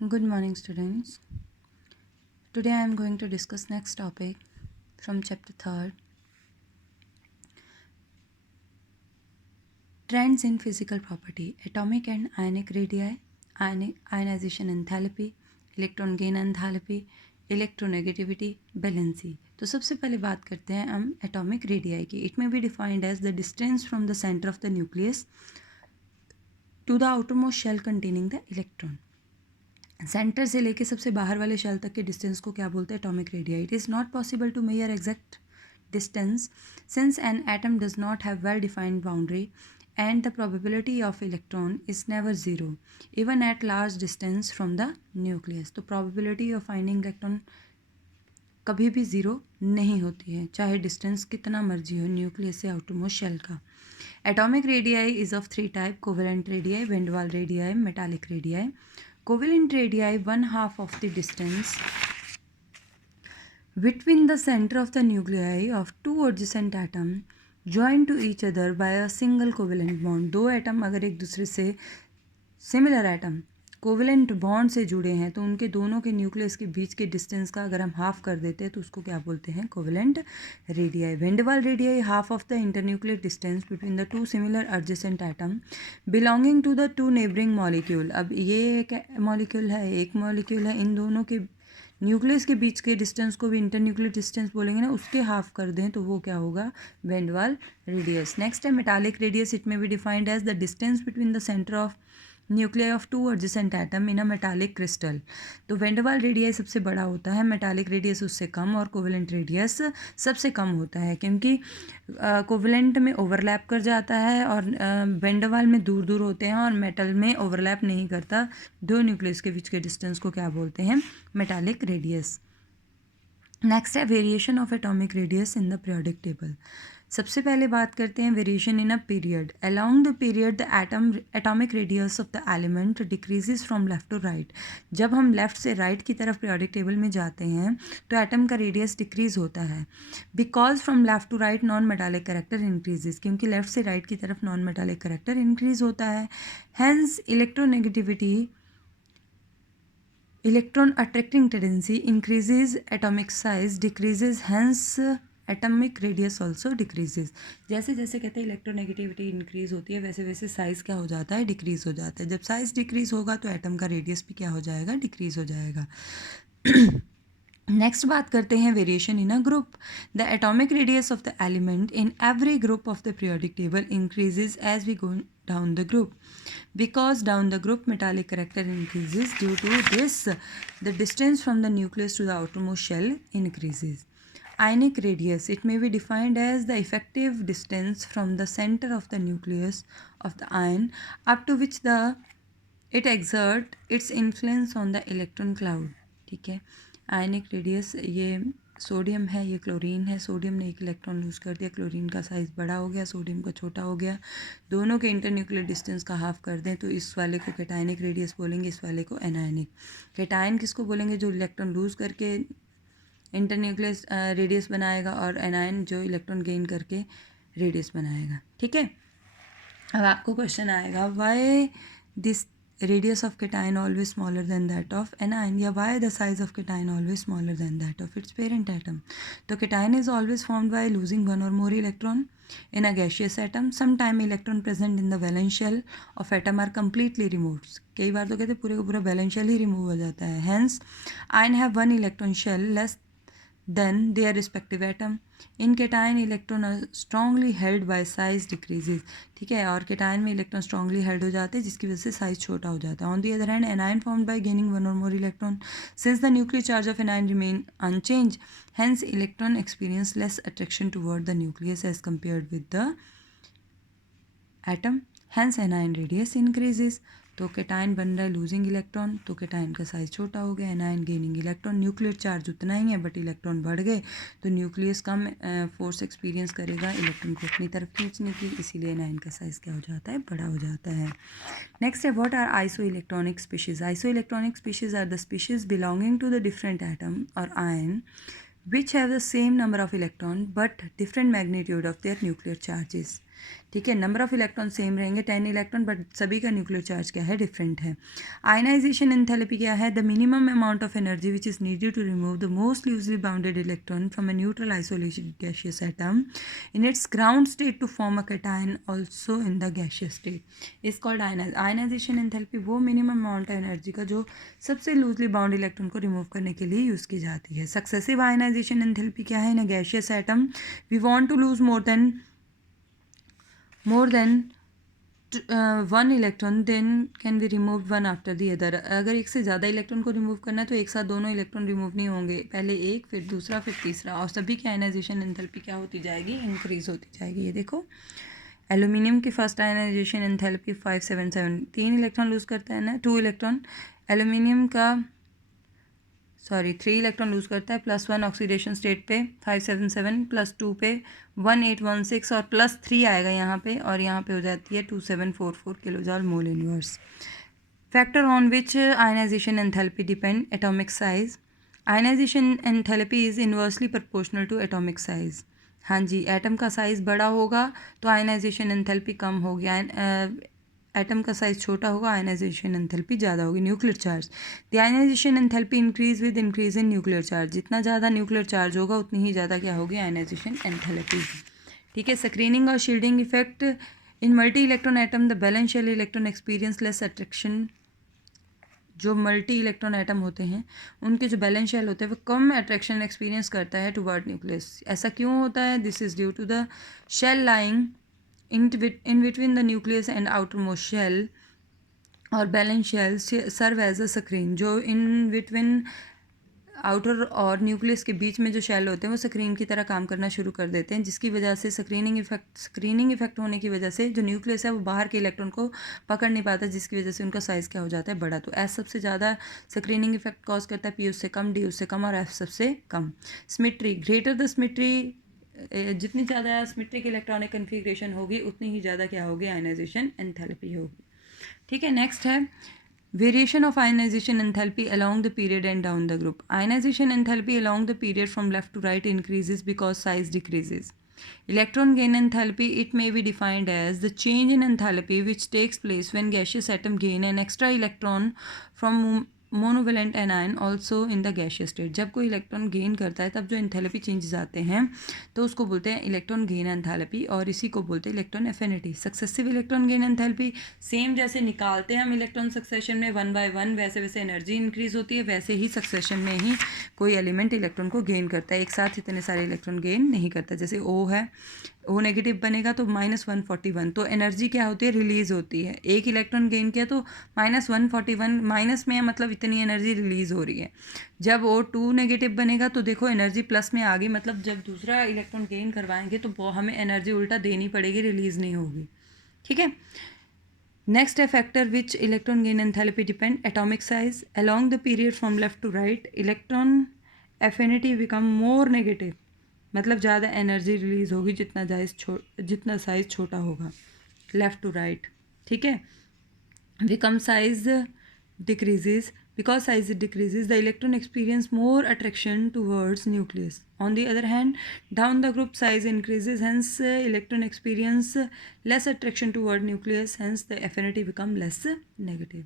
Good morning, students. Today I am going to discuss next topic from chapter 3rd, Trends in Physical Property, Atomic and Ionic Radii, Ionization Enthalpy, Electron Gain Enthalpy, Electronegativity, Valency. तो सबसे पहले बात करते हैं हम atomic radii की. It may be defined as the distance from the centre of the nucleus to the outermost shell containing the electron. Centre से लेके सबसे बाहर वाले शेल तक के डिस्टेंस को क्या बोलते हैं? Atomic radii. It is not possible to measure exact distance since an atom does not have well defined boundary and the probability of electron is never zero even at large distance from the nucleus. तो probability of finding electron कभी भी zero नहीं होती है चाहे distance कितना मर्जी हो न्यूक्लियस से आउटरमोस्ट शेल का. Atomic radii is of 3 type: covalent radii, van वाल radii, metallic radii. Covalent radii 1/2 of the distance between the center of the nuclei of two adjacent atoms joined to each other by a single covalent bond. दो atom अगर एक दूसरे से similar atom covalent bond से जुड़े हैं तो उनके दोनों के न्यूक्लियस के बीच के डिस्टेंस का अगर हम हाफ कर देते हैं तो उसको क्या बोलते हैं? Covalent radii. वैन वाल radii half of the internuclear distance between the two similar adjacent atom belonging to the two neighbouring molecule. अब ये एक मॉलिक्यूल है, एक मॉलिक्यूल है, इन दोनों के न्यूक्लियस के बीच के डिस्टेंस को भी इंटरन्यूक्लियर डिस्टेंस बोलेंगे ना, उसके हाफ कर दें तो वो क्या होगा? Van Waals radius. नेक्स्ट है metallic radius. It may be defined as the distance between the centre of nuclei of two adjacent atom in a metallic crystal. तो वैन वाल रेडियस सबसे बड़ा होता है, मेटालिक रेडियस उससे कम और covalent radius सबसे कम होता है क्योंकि कोवेलेंट में ओवरलैप कर जाता है और वैन वाल में दूर दूर होते हैं और मेटल में ओवरलैप नहीं करता. दो न्यूक्लियस के बीच के डिस्टेंस को क्या बोलते हैं? Metallic radius. नेक्स्ट है variation of atomic radius in the periodic table. सबसे पहले बात करते हैं variation in a period. Along the period the atomic radius of the element decreases from left to right. जब हम लेफ्ट से राइट की तरफ पीरियोडिक टेबल में जाते हैं तो एटम का रेडियस डिक्रीज होता है. Because from left to right non metallic character increases, क्योंकि लेफ्ट से राइट की तरफ नॉन मेटालिक करेक्टर इंक्रीज होता है. Hence electronegativity, electron attracting tendency increases, atomic size decreases, hence atomic radius also decreases. जैसे जैसे कहते हैं इलेक्ट्रोनेगेटिविटी इंक्रीज होती है वैसे वैसे साइज क्या हो जाता है? डिक्रीज हो जाता है. जब साइज डिक्रीज होगा तो एटम का रेडियस भी क्या हो जाएगा? डिक्रीज हो जाएगा. नेक्स्ट बात करते हैं variation in a group. The atomic radius of the element in every group of the periodic table increases as we go down the group. Because down the group metallic character increases, due to this the distance from the nucleus to the outermost shell increases. Ionic radius, it may be defined as the effective distance from the center of the nucleus of the ion up to which it exert its influence on the electron cloud. ठीक है. Ionic radius ये sodium है, ये chlorine है. Sodium ने एक electron loose कर दिया, क्लोरीन का साइज़ बड़ा हो गया, सोडियम का छोटा हो गया. दोनों के इंटरन्यूक्लियर डिस्टेंस का हाफ कर दें तो इस वाले को कैटायनिक रेडियस बोलेंगे, इस वाले को एनायनिक. कैटायन किसको बोलेंगे? जो इलेक्ट्रॉन लूज़ करके इंटरन्यूक्लियर रेडियस बनाएगा, और एनायन जो इलेक्ट्रॉन गेन करके रेडियस बनाएगा. ठीक है. अब आपको क्वेश्चन आएगा, why this radius of cation always smaller than that of anion, या why the size of cation always smaller than that of its parent atom. तो cation is always formed by losing one or more electron in a gaseous atom. Sometime electron present in the valence shell of atom are completely removed. कई बार तो कहते हैं पूरे का पूरा valence shell ही remove हो जाता है. Hence ion have one electron shell less than their respective atom. In cation electron are strongly held by size decreases. ठीक है. और cation में इलेक्ट्रॉन स्ट्रांगली हेल्ड हो जाते हैं जिसकी वजह से साइज छोटा हो जाता है. On the other hand anion formed by gaining one और more electron. Since the nuclear charge of anion remain unchange, hence electron experience less attraction toward the nucleus as compared with the atom. Hence anion radius increases. तो cation बन रहा है losing electron, तो cation का size छोटा हो गया. Anion gaining electron, nuclear charge उतना ही है बट इलेक्ट्रॉन बढ़ गए तो न्यूक्लियस कम फोर्स एक्सपीरियंस करेगा इलेक्ट्रॉन को अपनी तरफ खींचने की, इसीलिए एनायन का साइज क्या हो जाता है? बड़ा हो जाता है. नेक्स्ट है, what are isoelectronic species. Isoelectronic species are the species belonging to the different atom और ion which have the same number of electron but different magnitude of their nuclear charges. ठीक है, number of electron same रहेंगे 10 electron, but सभी का nuclear charge क्या है, different है। Ionization enthalpy क्या है, the minimum amount of energy which is needed to remove the most loosely bounded electron from a neutral isolated gaseous atom in its ground state to form a cation also in the gaseous state is called ionization enthalpy. वो minimum amount of energy का जो सबसे loosely bound electron को remove करने के लिए use की जाती है। सक्सेसिव आयनाइजेशन एंथैल्पी क्या है, in a gaseous atom we want to lose more than one electron, then can be removed one after the other। अगर एक से ज़्यादा इलेक्ट्रॉन को रिमूव करना है तो एक साथ दोनों इलेक्ट्रॉन रिमूव नहीं होंगे, पहले एक फिर दूसरा फिर तीसरा, और सभी की आयनाइजेशन एंथैल्पी क्या होती जाएगी, इंक्रीज होती जाएगी। ये देखो एल्यूमिनियम की first ionization enthalpy 577, 3 electron lose करता है ना, 2 इलेक्ट्रॉन। एल्यूमिनियम का 3 इलेक्ट्रॉन लूज़ करता है, +1 ऑक्सीडेशन स्टेट पे 577, +2 पे 1816 और +3 आएगा यहाँ पे, और यहाँ पे हो जाती है 2744 kilojoule mole inverse. Factor on which ionisation enthalpy depend, atomic size. Ionisation enthalpy is inversely proportional to atomic size. हाँ जी, एटम का साइज़ बड़ा होगा तो आयनाइजेशन एंथैल्पी कम होगी, एटम का साइज छोटा होगा आयनाइजेशन एंथैल्पी ज़्यादा होगी। Nuclear charge, the ionization enthalpy increase with increase in nuclear charge. जितना ज़्यादा न्यूक्लियर चार्ज होगा उतनी ही ज़्यादा क्या होगी, आयनाइजेशन एंथैल्पी। ठीक है, स्क्रीनिंग और shielding effect, in multi electron atom the valence shell electron experience less attraction. जो मल्टी इलेक्ट्रॉन एटम होते हैं उनके जो बैलेंस शेल होते हैं वो कम अट्रैक्शन एक्सपीरियंस करता है टुवर्ड न्यूक्लियस। ऐसा क्यों होता है, this is due to the shell lying in between the nucleus and outermost shell और valence shell serve as a screen. जो इन बिटवीन आउटर और न्यूक्लियस के बीच में जो शेल होते हैं वो स्क्रीन की तरह काम करना शुरू कर देते हैं, जिसकी वजह से स्क्रीनिंग इफेक्ट होने की वजह से जो न्यूक्लियस है वो बाहर के इलेक्ट्रॉन को पकड़ नहीं पाता, जिसकी वजह से उनका साइज़ क्या हो जाता है, बड़ा। तो एस सबसे ज़्यादा स्क्रीनिंग इफेक्ट कॉज करता है, पी उससे कम, डी उससे कम और एफ सबसे कम। सिमेट्री, ग्रेटर द सिमेट्री, जितनी ज़्यादा सिमेट्रिक इलेक्ट्रॉनिक कन्फिग्रेशन होगी उतनी ही ज़्यादा क्या होगी, आयनाइजेशन एंथैल्पी होगी। ठीक है, नेक्स्ट है variation of ionization enthalpy along the period and down the group। Ionization enthalpy along the period from left to right increases because size decreases। Electron gain enthalpy, it may be defined as the change in enthalpy which takes place when gaseous atom gain an extra electron from monovalent anion also in the gaseous state. जब कोई electron gain करता है तब जो enthalpy changes आते हैं तो उसको बोलते हैं इलेक्ट्रॉन गेन एंथैल्पी, और इसी को बोलते हैं electron affinity. Successive electron gain enthalpy, same जैसे निकालते हैं हम इलेक्ट्रॉन सक्सेशन में 1 by 1, वैसे वैसे एनर्जी इंक्रीज होती है, वैसे ही सक्सेशन में ही कोई एलिमेंट इलेक्ट्रॉन को गेन करता है। एक साथ इतने सारे इलेक्ट्रॉन गेन नहीं करता। जैसे ओ है, ओ नेगेटिव बनेगा तो -141, तो एनर्जी क्या होती है, रिलीज़ होती है। एक इलेक्ट्रॉन गेन किया तो -141 माइनस में है, मतलब इतनी एनर्जी रिलीज़ हो रही है। जब O2 नेगेटिव बनेगा तो देखो एनर्जी प्लस में आ गई, मतलब जब दूसरा इलेक्ट्रॉन गेन करवाएंगे तो हमें एनर्जी उल्टा देनी पड़ेगी, रिलीज़ नहीं होगी। ठीक है, नेक्स्ट है factor which electron gain enthalpy depend, atomic size. Along the period from left to right electron affinity become more negative, मतलब ज़्यादा एनर्जी रिलीज़ होगी जितना साइज़ छोटा होगा, लेफ़्ट टू राइट। ठीक है, become size decreases, because size decreases the electron experience more attraction towards nucleus. On the other hand down the group size increases, hence electron experience less attraction toward nucleus, hence the affinity become less negative.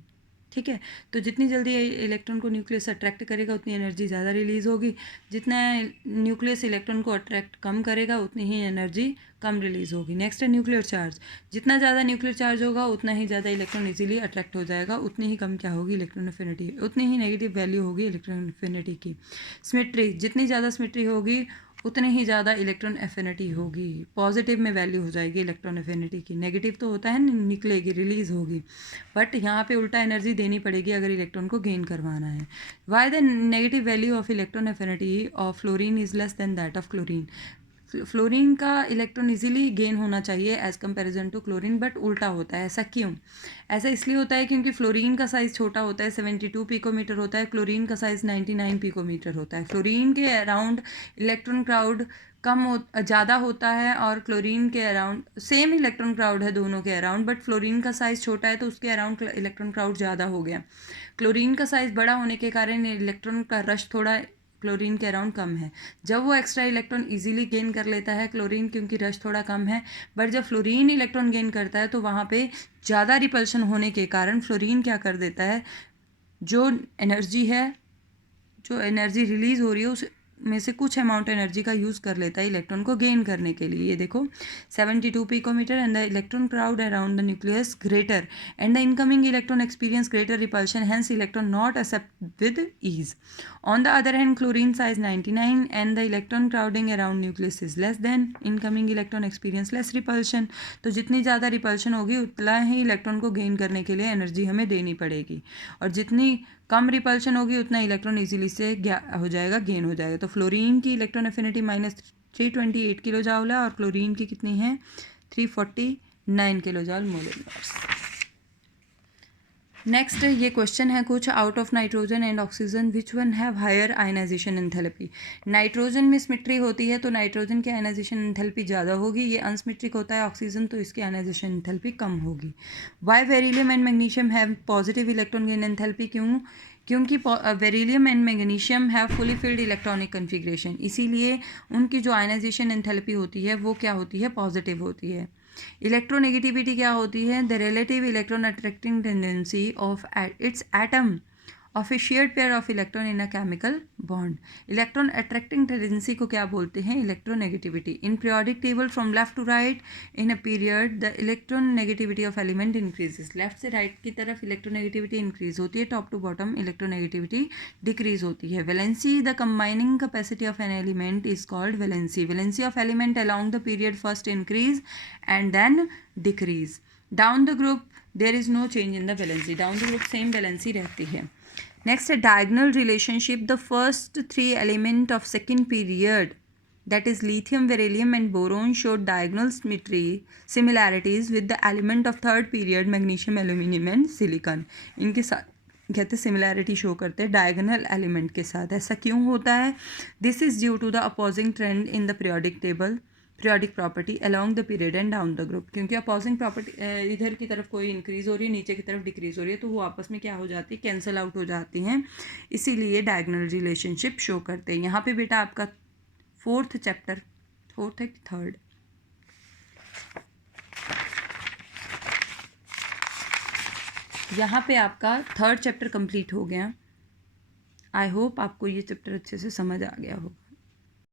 ठीक है, तो जितनी जल्दी electron को nucleus attract करेगा उतनी energy ज़्यादा release होगी, जितना न्यूक्लियस इलेक्ट्रॉन को अट्रैक्ट कम करेगा उतनी ही एनर्जी कम रिलीज़ होगी। नेक्स्ट है न्यूक्लियर चार्ज, जितना ज़्यादा न्यूक्लियर चार्ज होगा उतना ही ज़्यादा इलेक्ट्रॉन इजीली अट्रैक्ट हो जाएगा, उतनी ही कम क्या होगी इलेक्ट्रॉन एफिनिटी, उतनी ही नेगेटिव वैल्यू होगी इलेक्ट्रॉन एफिनिटी की। सिमेट्री, जितनी ज़्यादा सिमेट्री होगी उतनी ही ज़्यादा इलेक्ट्रॉन एफिनिटी होगी, पॉजिटिव में वैल्यू हो जाएगी इलेक्ट्रॉन एफिनिटी की। नेगेटिव तो होता है निकलेगी, रिलीज़ होगी, बट यहाँ पे उल्टा एनर्जी देनी पड़ेगी अगर इलेक्ट्रॉन को गेन करवाना है। Why the negative value of electron affinity of fluorine is less than that of chlorine. Fluorine का इलेक्ट्रॉन इजीली गेन होना चाहिए as comparison to chlorine, but उल्टा होता है। ऐसा क्यों? ऐसा इसलिए होता है क्योंकि फ्लोरीन का साइज़ छोटा होता है, 72 पिकोमीटर होता है, क्लोरीन का साइज़ 99 पिकोमीटर होता है। फ्लोरीन के अराउंड इलेक्ट्रॉन क्राउड ज़्यादा होता है और क्लोरीन के अराउंड सेम इलेक्ट्रॉन क्राउड है दोनों के अराउंड, बट फ्लोरीन का साइज़ छोटा है तो उसके अराउंड इलेक्ट्रॉन क्राउड ज़्यादा हो गया। क्लोरीन का साइज़ बड़ा होने के कारण इलेक्ट्रॉन का रश थोड़ा क्लोरीन के अराउंड कम है। जब वो एक्स्ट्रा इलेक्ट्रॉन इजीली गेन कर लेता है क्लोरीन, क्योंकि रश थोड़ा कम है, बट जब फ्लोरीन इलेक्ट्रॉन गेन करता है तो वहाँ पे ज़्यादा रिपल्शन होने के कारण फ्लोरीन क्या कर देता है, जो एनर्जी रिलीज़ हो रही है उस में से कुछ अमाउंट एनर्जी का यूज़ कर लेता है इलेक्ट्रॉन को गेन करने के लिए। ये देखो 72 picometre and the electron crowd around the nucleus greater and the incoming electron experience greater repulsion, hence electron not accept with ease. On the other hand chlorine size 99 and the electron crowding around nucleus is less than incoming electron experience less repulsion. तो जितनी ज़्यादा repulsion होगी उतना ही electron को gain करने के लिए energy हमें देनी पड़ेगी, और जितनी कम रिपल्शन होगी उतना इलेक्ट्रॉन इजीली से हो जाएगा, गेन हो जाएगा। तो फ्लोरीन की इलेक्ट्रॉन एफिनिटी -328 किलो जाउल है और क्लोरीन की कितनी है 349 किलो जाउल मोलर। नेक्स्ट ये क्वेश्चन है कुछ, out of nitrogen and oxygen which one have higher ionization enthalpy. Nitrogen में सिमेट्री होती है तो नाइट्रोजन की आयनाइजेशन एंथैल्पी ज़्यादा होगी, ये अनसिमेट्रिक होता है ऑक्सीजन तो इसकी आयनाइजेशन एंथैल्पी कम होगी। Why beryllium and magnesium have positive electron gain enthalpy, क्योंकि beryllium and magnesium have fully filled electronic configuration, इसीलिए उनकी जो आयनाइजेशन एंथैल्पी होती है वो क्या होती है, पॉजिटिव होती है। इलेक्ट्रोनेगेटिविटी क्या होती है, the relative electron attracting tendency of its atom of a shared pair of electron in a chemical bond. Electron attracting tendency को क्या बोलते हैं, electronegativity. In periodic table from left to right in a period the electronegativity of element increases. Left से right की तरफ electronegativity increase होती है, top to bottom electronegativity decrease होती है। Valency, the combining capacity of an element is called valency. Valency of element along the period first increase and then decrease. Down the group there is no change in the valency, down the group same valency रहती है। Next, a diagonal relationship. The first three elements of second period, that is lithium, beryllium and boron, showed diagonal similarities with the element of third period, magnesium, aluminum and silicon. इनके साथ कहते हैं similarity show करते हैं diagonal element के साथ। ऐसा क्यों होता है, this is due to the opposing trend in the periodic table, periodic property along the period and down the group. क्योंकि अपोजिंग प्रॉपर्टी इधर की तरफ कोई इंक्रीज हो रही है, नीचे की तरफ डिक्रीज हो रही है, तो वो आपस में क्या हो जाती है, कैंसिल आउट हो जाती हैं, इसीलिए डायगोनल रिलेशनशिप शो करते हैं। यहाँ पे बेटा आपका फोर्थ है कि थर्ड, यहाँ पे आपका थर्ड चैप्टर कंप्लीट हो गया। आई होप आपको ये चैप्टर अच्छे से समझ आ गया हो।